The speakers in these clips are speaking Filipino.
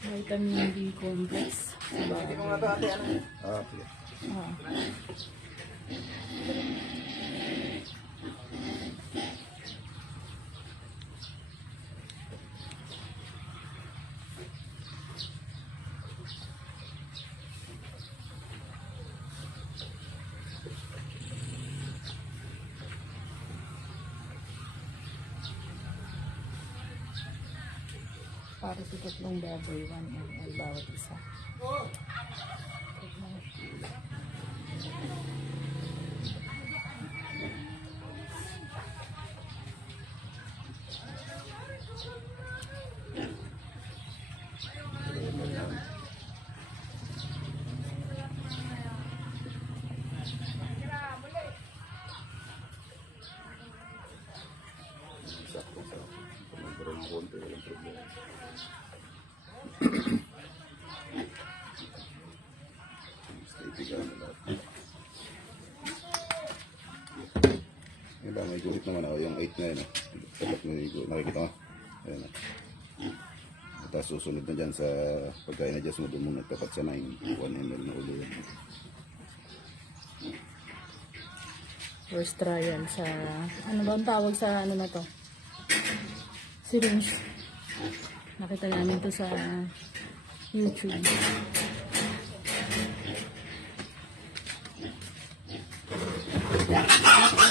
Vitamin D complex. Hindi mo nga ito ate, ano? Sige. Ah. Para sa tatlong baboy, 1 ml bawat isa. Sakto. Magkaroon ng konti, walang problema. Stay na lahat. Yan ba, may guhit naman ako. Yung 8 na yun. Dapat may guhit. Nakikita mo? Ayan na. Tapos susunod na dyan sa pagka-in-adjust mo doon muna tapat sa 9. 1 ml na uli yan. First trial sa, ano ba ang tawag sa ano na to? Syringe. Nakita namin to sa YouTube.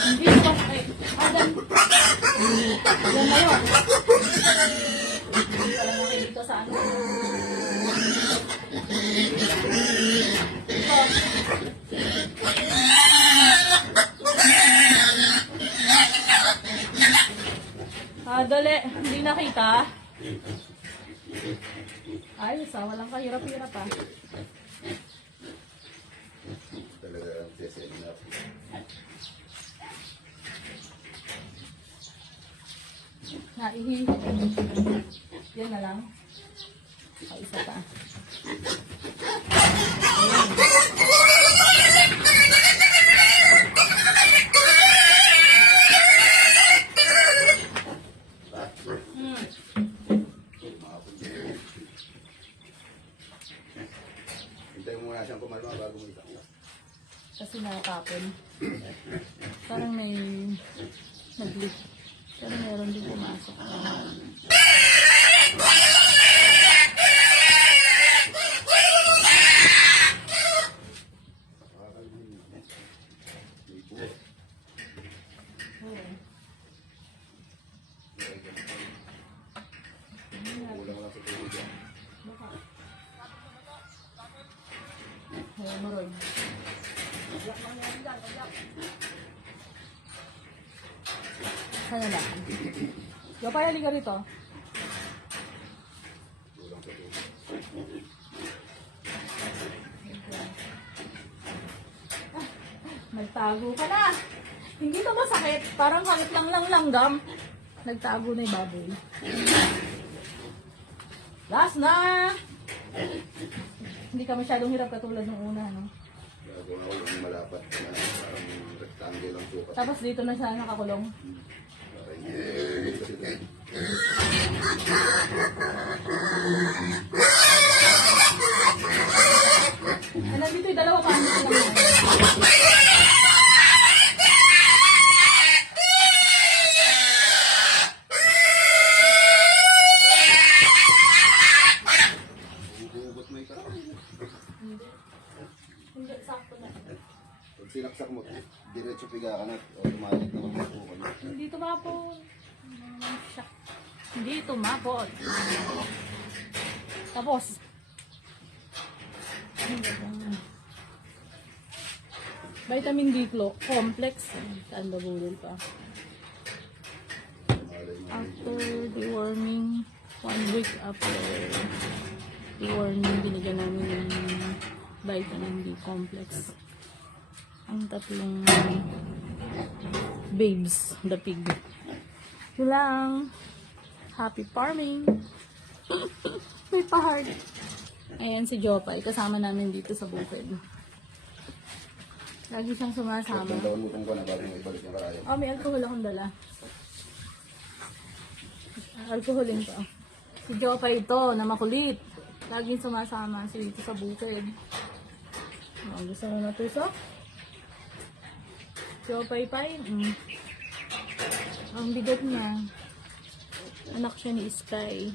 Hindi ko, ay, Adam. Yan na yun. Hindi pala nakikita sa ano. Dali. Hindi nakita. Ayos walang kahirap-hirap Talaga ang CSN na. Naihi. Yan na lang. Isa pa. Hintayin mo muna siyang kumalma bago mo isang. Kasi nakapon. Parang may nag-leak. Pero meron din pumasok. Kulang lang sa tubig yan. Hemorrhoid. Sana lang. Yopay, halika rito. Kulang sa tubig. Nagtago ka na. Hindi to masakit. Parang sakit lang langgam. Nagtago na yung baboy. Last na! Hindi ka masyadong hirap katulad ng una, no? Gagawa ko yung malapat na parang rectangle ang sukat. Tapos dito na siya nakakulong. Para hindi kasi doon. Nandito yung dalawa pa. Lang yan. Hugot mo yung karami. Hindi, sakto na. Pag sinaksak mo, diretso piga ka na. Automatic na magpapukan mo. Hindi tumapon. Hindi tumapon. Tapos. Vitamin D complex. Saan ba budol pa? After deworming, 1 week after deworming, binigyan namin ng vitamin D complex. Ang tatlong babes, the pig. Yun lang. Happy farming. May pa-heart. Ayan si Jopay, kasama namin dito sa bukid. Lagi siyang sumasama. Tandaan mo itong ko na bago mo ibalik yung karaya. Oh, may alcohol akong dala. Alcoholin pa. Si Jopa ito, na makulit. Laging sumasama si dito sa bukid. Oh, gusto mo na tusok? Jopay-pay. Ang bigat niya. Anak siya ni Sky.